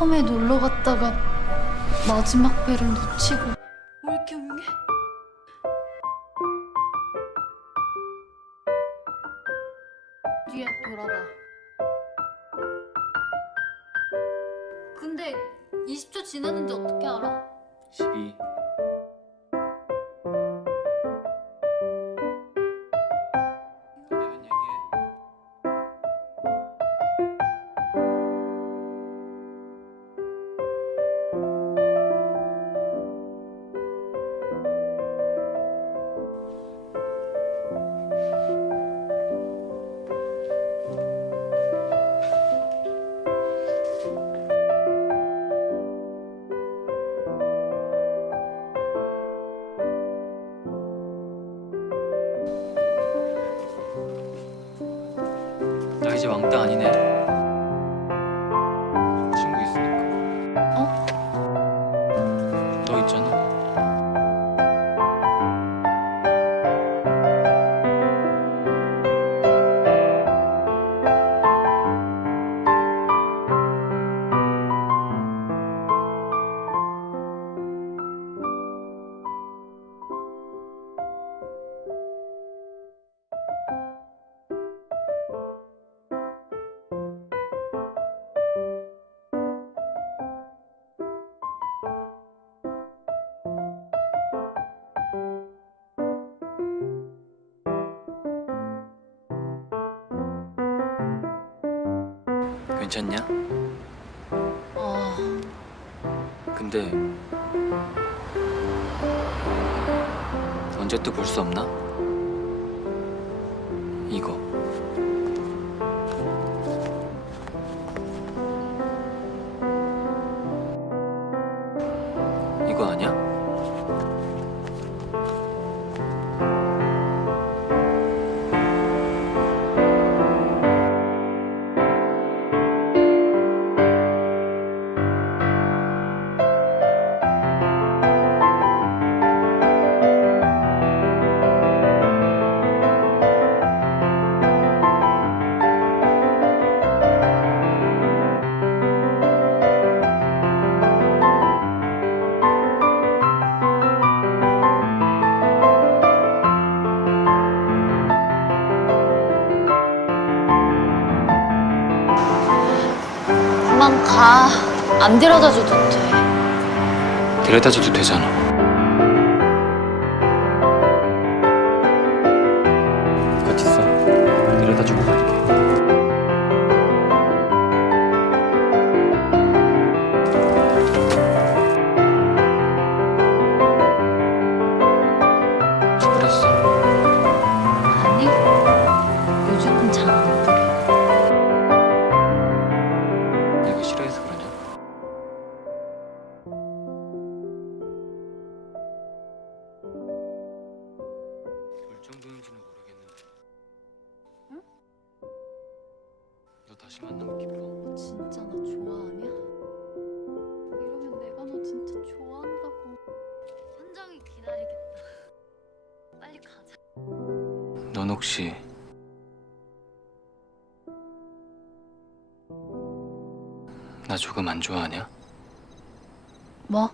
섬에 놀러 갔다가 마지막 배를 놓치고 왜 이렇게 웅해? 뒤에 돌아봐 근데 20초 지났는지 어떻게 알아? 12 나 이제 왕따 아니네 괜찮냐? 아 근데 언제 또 볼 수 없나? 이거 이거 아니야? 그만 가. 안 데려다 줘도 돼. 데려다 줘도 되잖아. 다시 만나면. 너 진짜 나 좋아하냐? 이러면 내가 너 진짜 좋아한다고. 현정이 기다리겠다. 빨리 가자. 넌 혹시 나 조금 안 좋아하냐? 뭐?